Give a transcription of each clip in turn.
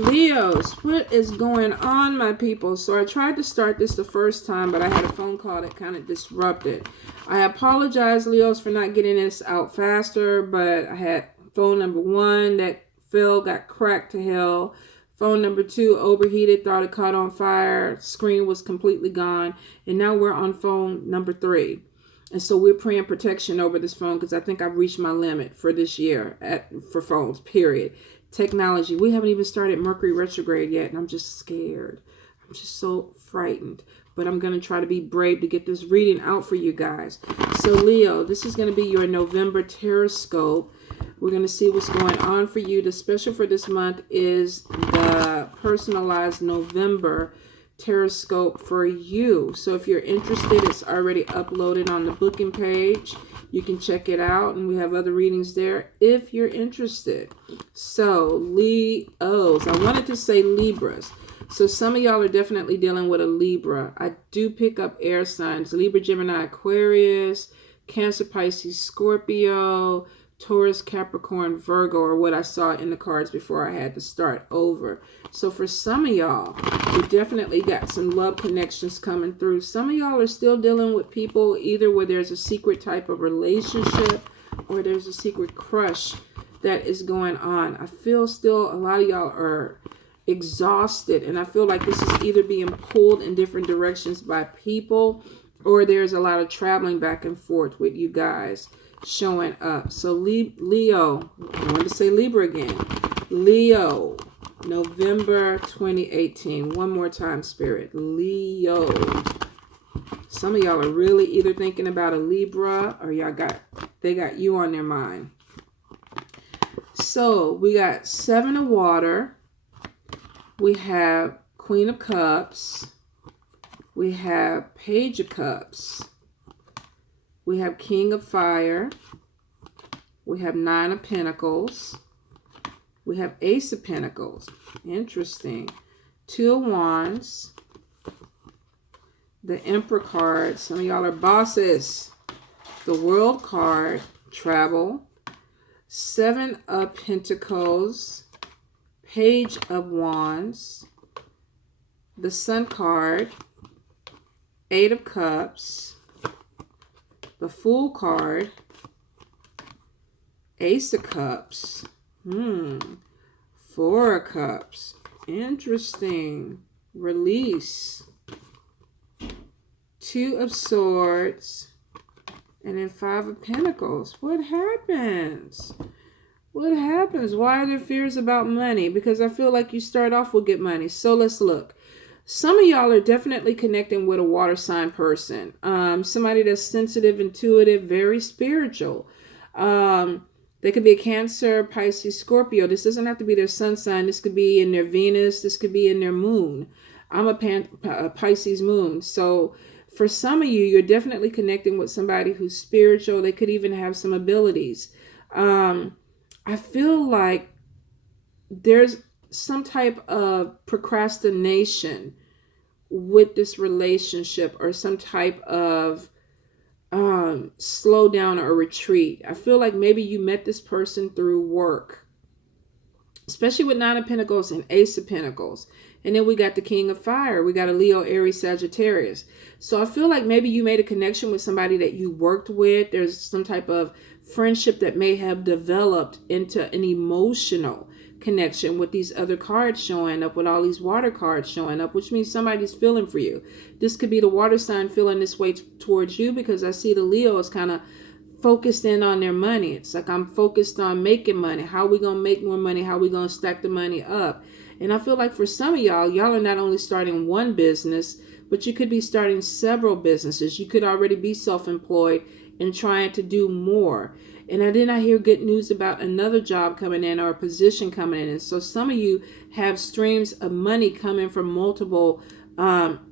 Leos, what is going on, my people? So I tried to start this the first time, but I had a phone call that kind of disrupted. I apologize, Leos, for not getting this out faster, but I had phone number 1 that fell, got cracked to hell. Phone number 2 overheated, thought it caught on fire, screen was completely gone, and now we're on phone number 3. And so we're praying protection over this phone because I think I've reached my limit for this year for phones, period. Technology. We haven't even started Mercury retrograde yet, and I'm just scared. I'm just so frightened. But I'm going to try to be brave to get this reading out for you guys. So Leo, this is going to be your November Tarotscope. We're going to see what's going on for you. The special for this month is the personalized November Tarotscope for you. So if you're interested, it's already uploaded on the booking page. You can check it out, and we have other readings there if you're interested. So Leos, I wanted to say Libras. So some of y'all are definitely dealing with a Libra. I do pick up air signs: Libra, Gemini, Aquarius, Cancer, Pisces, Scorpio, Taurus, Capricorn, Virgo, or what I saw in the cards before I had to start over. So for some of y'all, you definitely got some love connections coming through. Some of y'all are still dealing with people either where there's a secret type of relationship or there's a secret crush that is going on. I feel still a lot of y'all are exhausted, and I feel like this is either being pulled in different directions by people or there's a lot of traveling back and forth with you guys showing up. So Leo, I want to say Libra again. Leo, November 2018. One more time, Spirit. Leo. Some of y'all are really either thinking about a Libra or they got you on their mind. So we got 7 of Water. We have Queen of Cups. We have Page of Cups. We have King of Fire. We have 9 of Pentacles. We have Ace of Pentacles. Interesting. 2 of Wands. The Emperor card. Some of y'all are bosses. The World card. Travel. 7 of Pentacles. Page of Wands. The Sun card. 8 of Cups. The Fool card. Ace of Cups. 4 of Cups. Interesting. Release. 2 of Swords. And then 5 of Pentacles. What happens? What happens? Why are there fears about money? Because I feel like you start off with good money. So let's look. Some of y'all are definitely connecting with a water sign person. Somebody that's sensitive, intuitive, very spiritual. They could be a Cancer, Pisces, Scorpio. This doesn't have to be their sun sign. This could be in their Venus. This could be in their moon. I'm a Pisces moon. So for some of you, you're definitely connecting with somebody who's spiritual. They could even have some abilities. I feel like there's some type of procrastination with this relationship or some type of slow down or retreat. I feel like maybe you met this person through work, especially with 9 of Pentacles and Ace of Pentacles. And then we got the King of Fire. We got a Leo, Aries, Sagittarius. So I feel like maybe you made a connection with somebody that you worked with. There's some type of friendship that may have developed into an emotional connection with these other cards showing up, with all these water cards showing up, which means somebody's feeling for you. This could be the water sign feeling this way towards you, because I see the Leo is kind of focused in on their money. It's like, I'm focused on making money. How are we going to make more money? How are we going to stack the money up? And I feel like for some of y'all are not only starting one business, but you could be starting several businesses. You could already be self-employed and trying to do more. And I hear good news about another job coming in or a position coming in. And so some of you have streams of money coming from multiple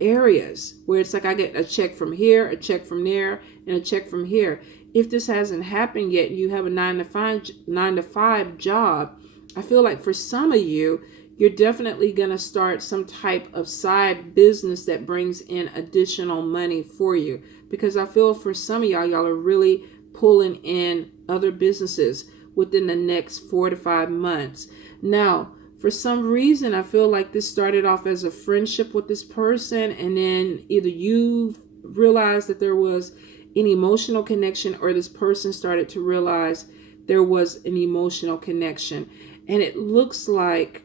areas where it's like, I get a check from here, a check from there, and a check from here. If this hasn't happened yet, you have a 9 to 5 job. I feel like for some of you, you're definitely going to start some type of side business that brings in additional money for you. Because I feel for some of y'all are really pulling in other businesses within the next 4 to 5 months. Now, For some reason, I feel like this started off as a friendship with this person, and then either you realized that there was an emotional connection, or this person started to realize there was an emotional connection. And it looks like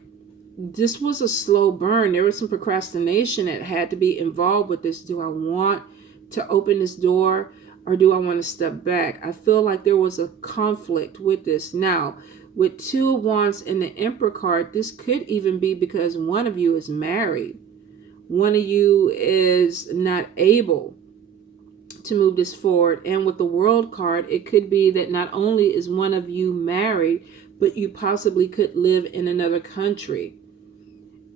this was a slow burn. There was some procrastination that had to be involved with this. Do I want to open this door, or do I want to step back? I feel like there was a conflict with this. Now, with Two of Wands and the Emperor card, this could even be because one of you is married. One of you is not able to move this forward. And with the World card, it could be that not only is one of you married, but you possibly could live in another country.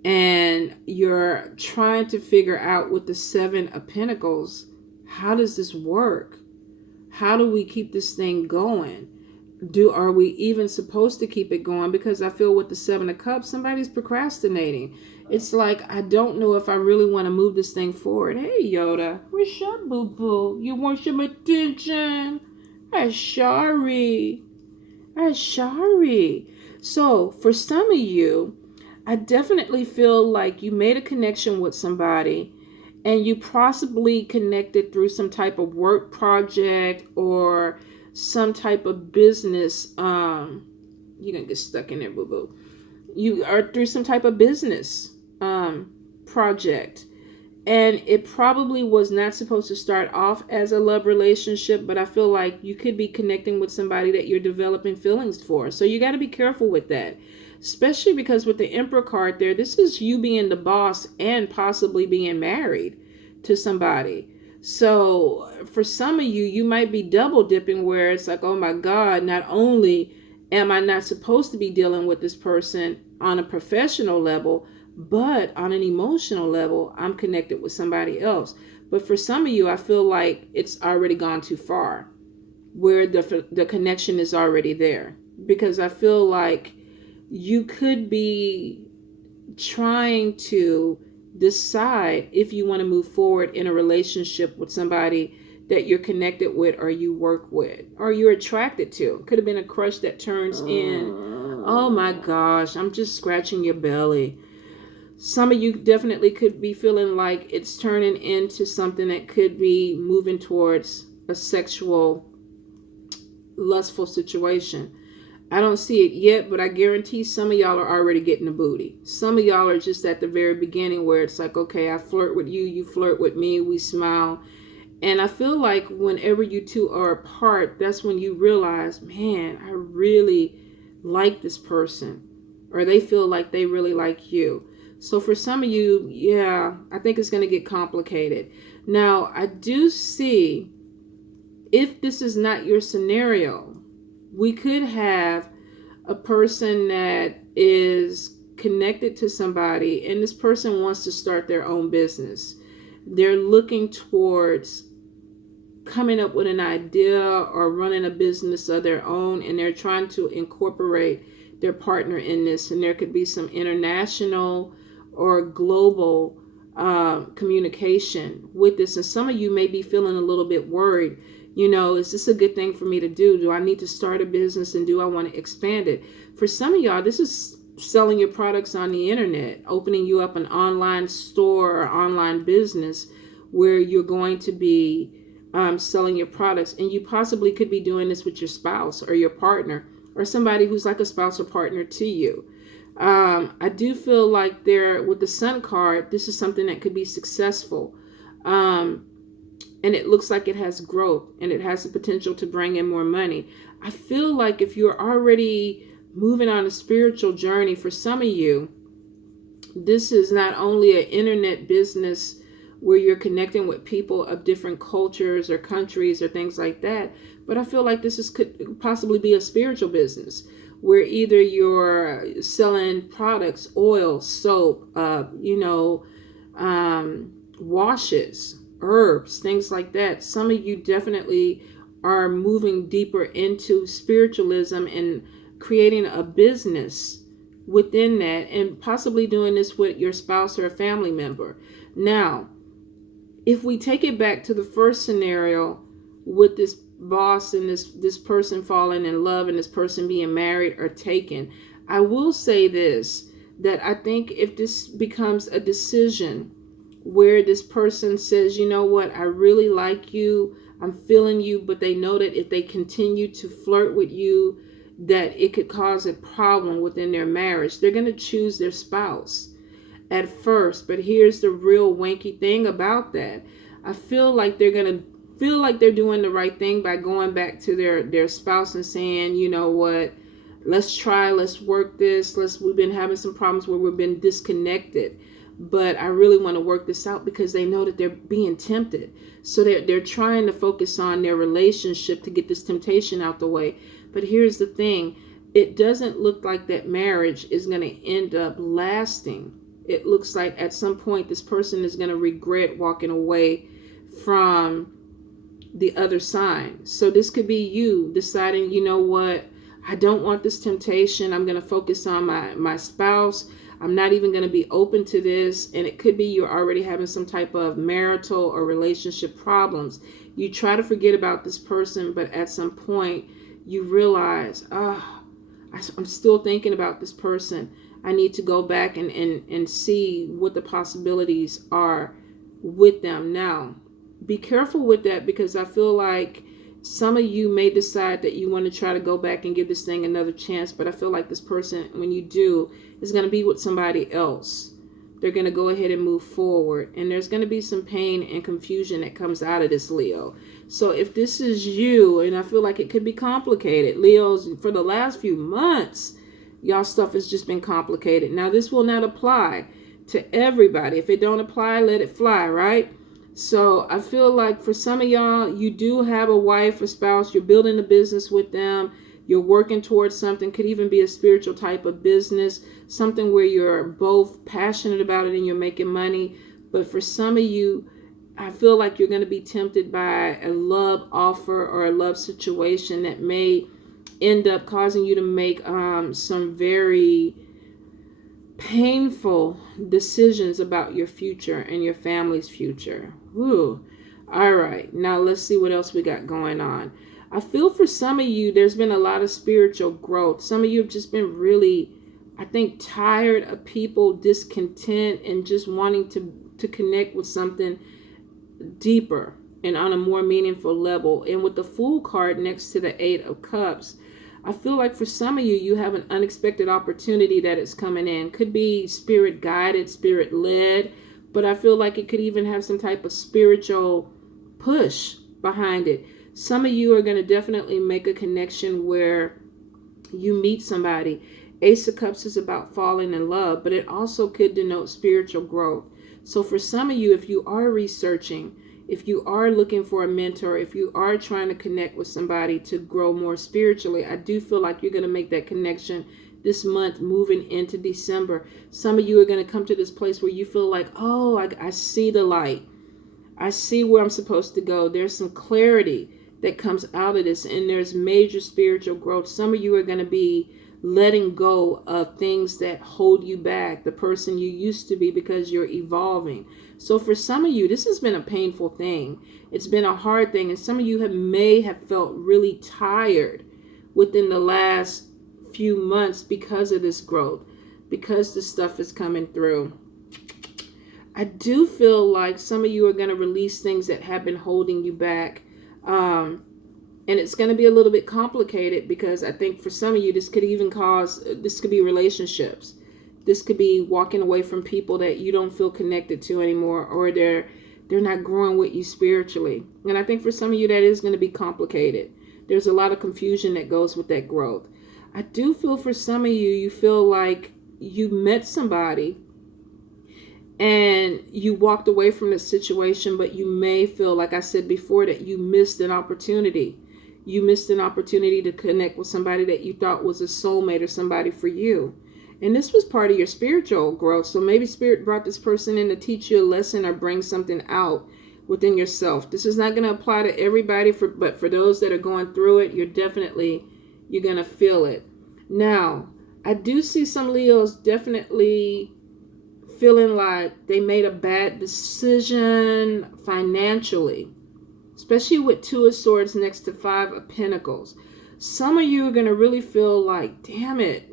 And you're trying to figure out with the Seven of Pentacles, how does this work? How do we keep this thing going? Are we even supposed to keep it going? Because I feel with the Seven of Cups, somebody's procrastinating. It's like, I don't know if I really want to move this thing forward. Hey, Yoda, where's your boo-boo? You want some attention? I'm sorry. So, for some of you, I definitely feel like you made a connection with somebody, and you possibly connected through some type of work project or some type of business. You're gonna get stuck in there, boo-boo. You are through some type of business project, and it probably was not supposed to start off as a love relationship, but I feel like you could be connecting with somebody that you're developing feelings for. So you got to be careful with that, especially because with the Emperor card there, this is you being the boss and possibly being married to somebody. So for some of you, you might be double dipping, where it's like, oh my God, not only am I not supposed to be dealing with this person on a professional level, but on an emotional level, I'm connected with somebody else. But for some of you, I feel like it's already gone too far, where the connection is already there. Because I feel like you could be trying to decide if you want to move forward in a relationship with somebody that you're connected with, or you work with, or you're attracted to. Could have been a crush that turns in. Oh my gosh, I'm just scratching your belly. Some of you definitely could be feeling like it's turning into something that could be moving towards a sexual, lustful situation. I don't see it yet, but I guarantee some of y'all are already getting the booty. Some of y'all are just at the very beginning, where it's like, okay, I flirt with you, you flirt with me, we smile. And I feel like whenever you two are apart, that's when you realize, man, I really like this person, or they feel like they really like you. So for some of you, yeah, I think it's going to get complicated. Now, I do see, if this is not your scenario, we could have a person that is connected to somebody, and this person wants to start their own business. They're looking towards coming up with an idea or running a business of their own, and they're trying to incorporate their partner in this. And there could be some international or global communication with this. And some of you may be feeling a little bit worried. You know, is this a good thing for me to do? Do I need to start a business, and do I want to expand it? For some of y'all, this is selling your products on the internet, opening you up an online store or online business where you're going to be selling your products. And you possibly could be doing this with your spouse or your partner, or somebody who's like a spouse or partner to you. I do feel like with the Sun card, this is something that could be successful. And it looks like it has growth, and it has the potential to bring in more money. I feel like if you're already moving on a spiritual journey, for some of you, this is not only an internet business where you're connecting with people of different cultures or countries or things like that, but I feel like could possibly be a spiritual business, where either you're selling products, oil, soap, washes, herbs, things like that. Some of you definitely are moving deeper into spiritualism and creating a business within that, and possibly doing this with your spouse or a family member. Now, if we take it back to the first scenario with this boss and this person falling in love and this person being married or taken, I will say this, that I think if this becomes a decision where this person says, you know what, I really like you, I'm feeling you, but they know that if they continue to flirt with you, that it could cause a problem within their marriage, they're going to choose their spouse at first. But here's the real wanky thing about that. I feel like they're going to feel like they're doing the right thing by going back to their spouse and saying, you know what, let's work this. We've been having some problems where we've been disconnected, but I really want to work this out, because they know that they're being tempted. So they're trying to focus on their relationship to get this temptation out the way. But here's the thing. It doesn't look like that marriage is going to end up lasting. It looks like at some point this person is going to regret walking away from the other side. So this could be you deciding, you know what, I don't want this temptation. I'm going to focus on my spouse. I'm not even going to be open to this. And it could be you're already having some type of marital or relationship problems. You try to forget about this person, but at some point you realize, I'm still thinking about this person. I need to go back and see what the possibilities are with them. Now, be careful with that, because I feel like some of you may decide that you want to try to go back and give this thing another chance. But I feel like this person, when you do, is going to be with somebody else. They're going to go ahead and move forward. And there's going to be some pain and confusion that comes out of this, Leo. So if this is you, and I feel like it could be complicated, Leos, for the last few months, y'all stuff has just been complicated. Now, this will not apply to everybody. If it don't apply, let it fly, right? So I feel like for some of y'all, you do have a wife or spouse, you're building a business with them, you're working towards something, could even be a spiritual type of business, something where you're both passionate about it and you're making money. But for some of you, I feel like you're going to be tempted by a love offer or a love situation that may end up causing you to make some very painful decisions about your future and your family's future. Ooh. All right. Now let's see what else we got going on. I feel for some of you, there's been a lot of spiritual growth. Some of you have just been really, I think, tired of people, discontent, and just wanting to connect with something deeper and on a more meaningful level. And with the Fool card next to the Eight of Cups, I feel like for some of you, you have an unexpected opportunity that is coming in. Could be spirit guided, spirit led, but I feel like it could even have some type of spiritual push behind it. Some of you are going to definitely make a connection where you meet somebody. Ace of Cups is about falling in love, but it also could denote spiritual growth. So for some of you, if you are researching, if you are looking for a mentor, if you are trying to connect with somebody to grow more spiritually, I do feel like you're going to make that connection this month moving into December. Some of you are going to come to this place where you feel like, oh, I see the light. I see where I'm supposed to go. There's some clarity that comes out of this, and there's major spiritual growth. Some of you are going to be letting go of things that hold you back, the person you used to be, because you're evolving. So for some of you, this has been a painful thing. It's been a hard thing. And some of you may have felt really tired within the last few months because of this growth, because the stuff is coming through. I do feel like some of you are going to release things that have been holding you back. And it's going to be a little bit complicated, because I think for some of you, this could be relationships. This could be walking away from people that you don't feel connected to anymore, or they're not growing with you spiritually. And I think for some of you, that is going to be complicated. There's a lot of confusion that goes with that growth. I do feel for some of you, you feel like you met somebody and you walked away from the situation, but you may feel, like I said before, that you missed an opportunity. You missed an opportunity to connect with somebody that you thought was a soulmate or somebody for you. And this was part of your spiritual growth. So maybe Spirit brought this person in to teach you a lesson or bring something out within yourself. This is not going to apply to everybody, but for those that are going through it, you're going to feel it. Now, I do see some Leos definitely feeling like they made a bad decision financially, especially with Two of Swords next to Five of Pentacles. Some of you are going to really feel like, damn it,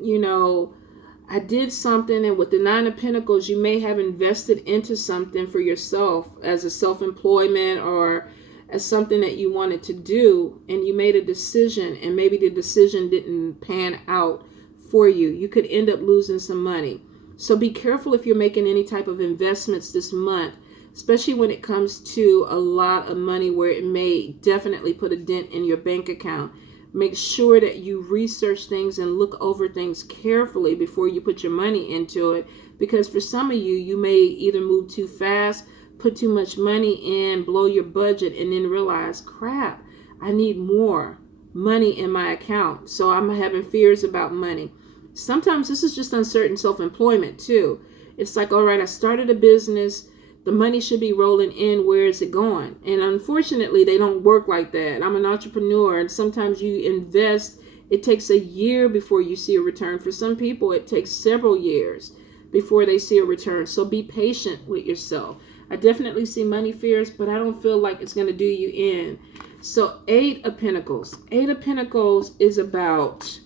I did something, and with the Nine of Pentacles, you may have invested into something for yourself as a self-employment or as something that you wanted to do, and you made a decision, and maybe the decision didn't pan out for you. You could end up losing some money. So be careful if you're making any type of investments this month, especially when it comes to a lot of money where it may definitely put a dent in your bank account. Make sure that you research things and look over things carefully before you put your money into it. Because for some of you, you may either move too fast, put too much money in, blow your budget, and then realize, crap, I need more money in my account. So I'm having fears about money. Sometimes this is just uncertain self-employment too. It's like, all right, I started a business. The money should be rolling in. Where is it going? And unfortunately, they don't work like that. I'm an entrepreneur, and sometimes you invest. It takes a year before you see a return. For some people, it takes several years before they see a return. So be patient with yourself. I definitely see money fears, but I don't feel like it's going to do you in. So 8 of Pentacles. 8 of Pentacles is about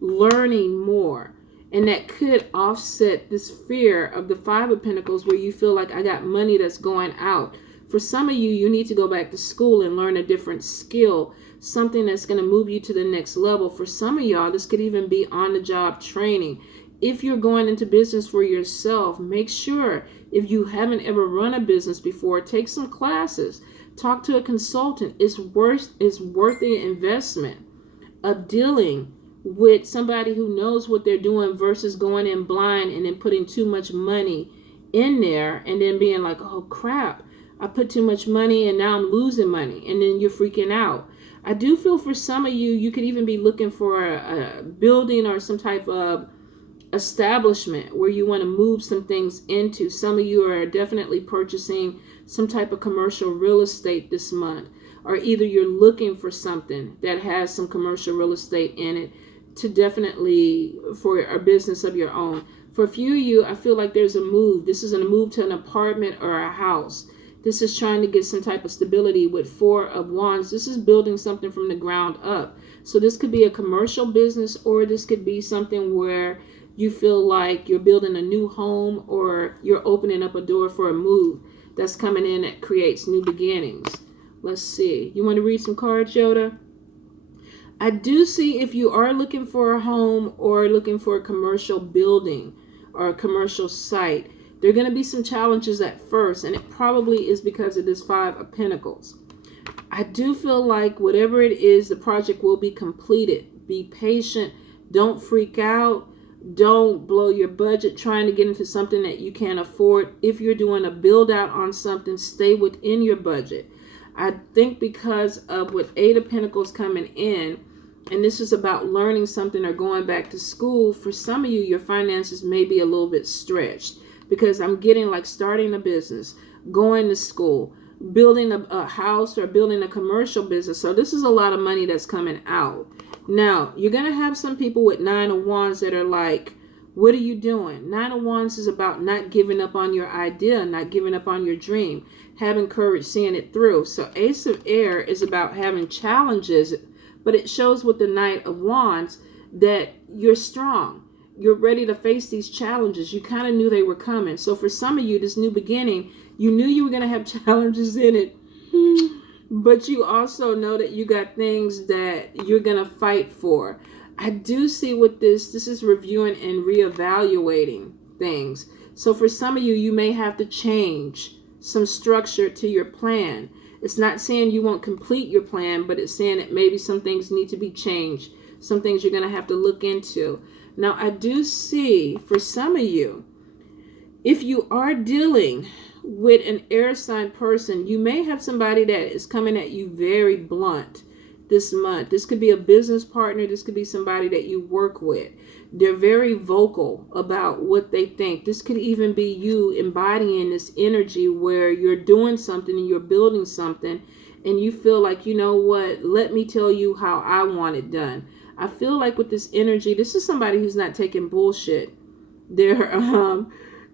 learning more. And that could offset this fear of the 5 of Pentacles where you feel like I got money that's going out. For some of you, you need to go back to school and learn a different skill, something that's going to move you to the next level. For some of y'all, this could even be on-the-job training. If you're going into business for yourself, make sure, if you haven't ever run a business before, take some classes. Talk to a consultant. It's worth the investment of dealing with somebody who knows what they're doing versus going in blind and then putting too much money in there and then being like, oh crap, I put too much money and now I'm losing money, and then you're freaking out. I do feel for some of you, you could even be looking for a building or some type of establishment where you want to move some things into. Some of you are definitely purchasing some type of commercial real estate this month, or either you're looking for something that has some commercial real estate in it to definitely for a business of your own. For a few of you, I feel like there's a move. This is a move to an apartment or a house. This is trying to get some type of stability with 4 of Wands. This is building something from the ground up. So this could be a commercial business, or this could be something where you feel like you're building a new home, or you're opening up a door for a move that's coming in that creates new beginnings. Let's see. You want to read some cards, Yoda? I do see if you are looking for a home or looking for a commercial building or a commercial site, there are going to be some challenges at first, and it probably is because of this 5 of Pentacles. I do feel like whatever it is, the project will be completed. Be patient. Don't freak out. Don't blow your budget trying to get into something that you can't afford. If you're doing a build out on something, stay within your budget. I think because of with 8 of Pentacles coming in, and this is about learning something or going back to school, for some of you, your finances may be a little bit stretched, because I'm getting like starting a business, going to school, building a house, or building a commercial business. So this is a lot of money that's coming out. Now, you're going to have some people with 9 of Wands that are like, what are you doing? 9 of Wands is about not giving up on your idea, not giving up on your dream, having courage, seeing it through. So Ace of Air is about having challenges, but it shows with the Knight of Wands that you're strong. You're ready to face these challenges. You kind of knew they were coming. So for some of you, this new beginning, you knew you were going to have challenges in it, but you also know that you got things that you're going to fight for. I do see with this is reviewing and reevaluating things. So for some of you, you may have to change some structure to your plan. It's not saying you won't complete your plan, but it's saying that maybe some things need to be changed. Some things you're going to have to look into. Now, I do see for some of you, if you are dealing with an air sign person, you may have somebody that is coming at you very blunt this month. This could be a business partner. This could be somebody that you work with. They're very vocal about what they think. This could even be you embodying this energy where you're doing something and you're building something, and you feel like, you know what, let me tell you how I want it done. I feel like with this energy, this is somebody who's not taking bullshit. They're,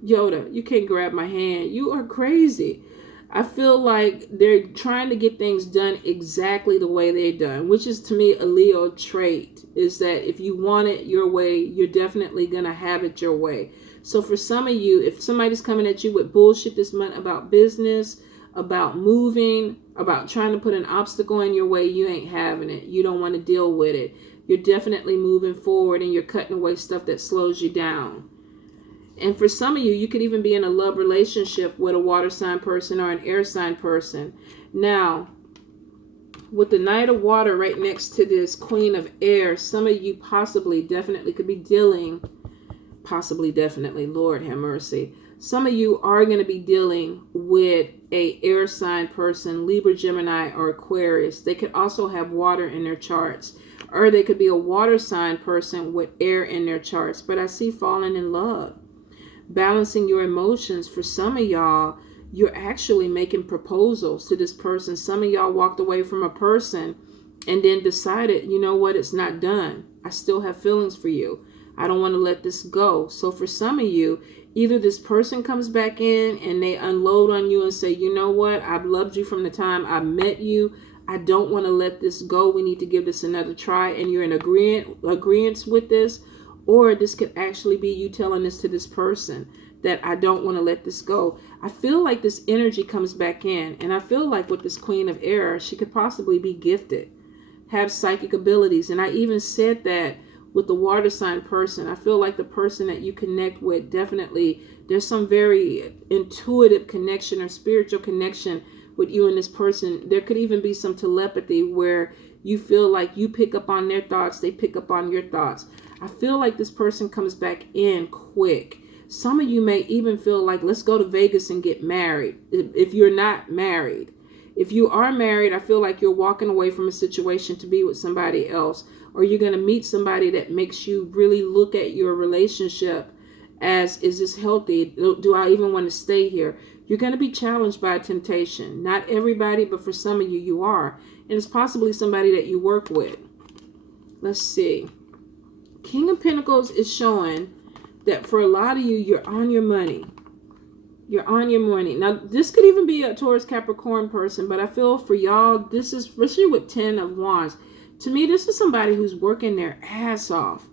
Yoda, you can't grab my hand. You are crazy. I feel like they're trying to get things done exactly the way they're done, which is to me a Leo trait, is that if you want it your way, you're definitely going to have it your way. So for some of you, if somebody's coming at you with bullshit this month about business, about moving, about trying to put an obstacle in your way, you ain't having it. You don't want to deal with it. You're definitely moving forward and you're cutting away stuff that slows you down. And for some of you, you could even be in a love relationship with a water sign person or an air sign person. Now, with the Knight of Water right next to this Queen of Air, some of you possibly, definitely could be dealing, possibly, definitely, Lord have mercy. Some of you are going to be dealing with a air sign person, Libra, Gemini, or Aquarius. They could also have water in their charts. Or they could be a water sign person with air in their charts. But I see falling in love. Balancing your emotions. For some of y'all, you're actually making proposals to this person. Some of y'all walked away from a person and then decided, you know what, it's not done. I still have feelings for you. I don't want to let this go. So for some of you, either this person comes back in and they unload on you and say, you know what, I've loved you from the time I met you. I don't want to let this go. We need to give this another try. And you're in agreement with this. Or this could actually be you telling this to this person that I don't want to let this go. I feel like this energy comes back in. And I feel like with this Queen of Air, she could possibly be gifted, have psychic abilities. And I even said that with the water sign person. I feel like the person that you connect with, definitely, there's some very intuitive connection or spiritual connection with you and this person. There could even be some telepathy where you feel like you pick up on their thoughts, they pick up on your thoughts. I feel like this person comes back in quick. Some of you may even feel like, let's go to Vegas and get married. If you're not married. If you are married, I feel like you're walking away from a situation to be with somebody else. Or you're going to meet somebody that makes you really look at your relationship as, is this healthy? Do I even want to stay here? You're going to be challenged by a temptation. Not everybody, but for some of you, you are. And it's possibly somebody that you work with. Let's see. King of Pentacles is showing that for a lot of you, you're on your money. You're on your money. Now, this could even be a Taurus Capricorn person, but I feel for y'all, this is, especially with 10 of Wands, to me, this is somebody who's working their ass off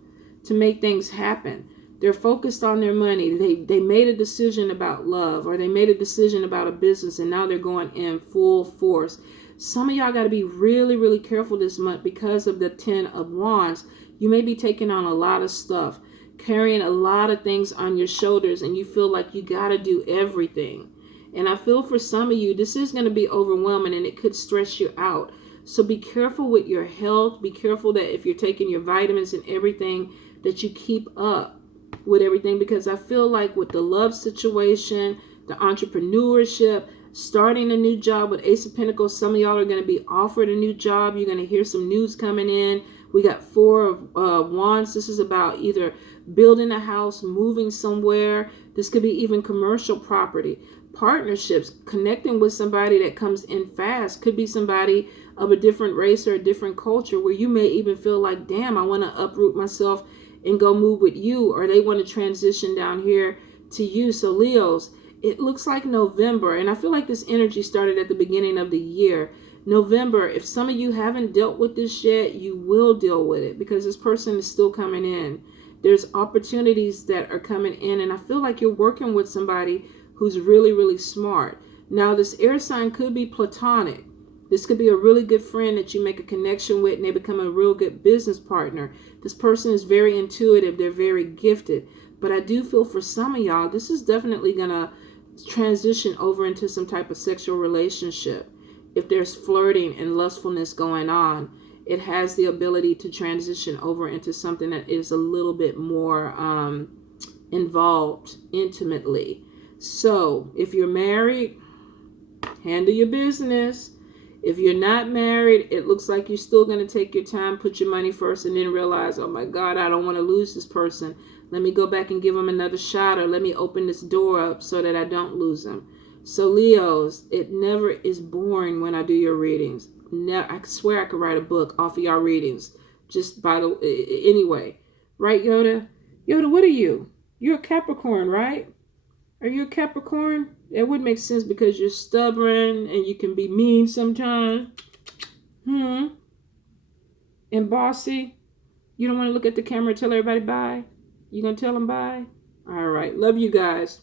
to make things happen. They're focused on their money. They made a decision about love, or they made a decision about a business, and now they're going in full force. Some of y'all got to be really, really careful this month because of the 10 of Wands. You may be taking on a lot of stuff, carrying a lot of things on your shoulders, and you feel like you got to do everything. And I feel for some of you, this is going to be overwhelming and it could stress you out. So be careful with your health. Be careful that if you're taking your vitamins and everything, that you keep up with everything. Because I feel like with the love situation, the entrepreneurship, starting a new job with Ace of Pentacles, some of y'all are going to be offered a new job. You're going to hear some news coming in. We got 4 of Wands. This is about either building a house, moving somewhere. This could be even commercial property. Partnerships, connecting with somebody that comes in fast. Could be somebody of a different race or a different culture where you may even feel like, damn, I want to uproot myself and go move with you. Or they want to transition down here to you. So Leos, it looks like November. And I feel like this energy started at the beginning of the year. November, if some of you haven't dealt with this yet, you will deal with it because this person is still coming in. There's opportunities that are coming in, and I feel like you're working with somebody who's really, really smart. Now, this air sign could be platonic. This could be a really good friend that you make a connection with and they become a real good business partner. This person is very intuitive. They're very gifted. But I do feel for some of y'all, this is definitely going to transition over into some type of sexual relationship. If there's flirting and lustfulness going on, it has the ability to transition over into something that is a little bit more involved intimately. So if you're married, handle your business. If you're not married, it looks like you're still going to take your time, put your money first, and then realize, oh my God, I don't want to lose this person. Let me go back and give them another shot, or let me open this door up so that I don't lose them. So Leos, it never is boring when I do your readings. I swear I could write a book off of y'all readings. Just by the anyway, right, Yoda? Yoda, what are you? You're a Capricorn, right? Are you a Capricorn? It would make sense because you're stubborn and you can be mean sometimes. And bossy. You don't want to look at the camera and tell everybody bye? You gonna tell them bye? All right. Love you guys.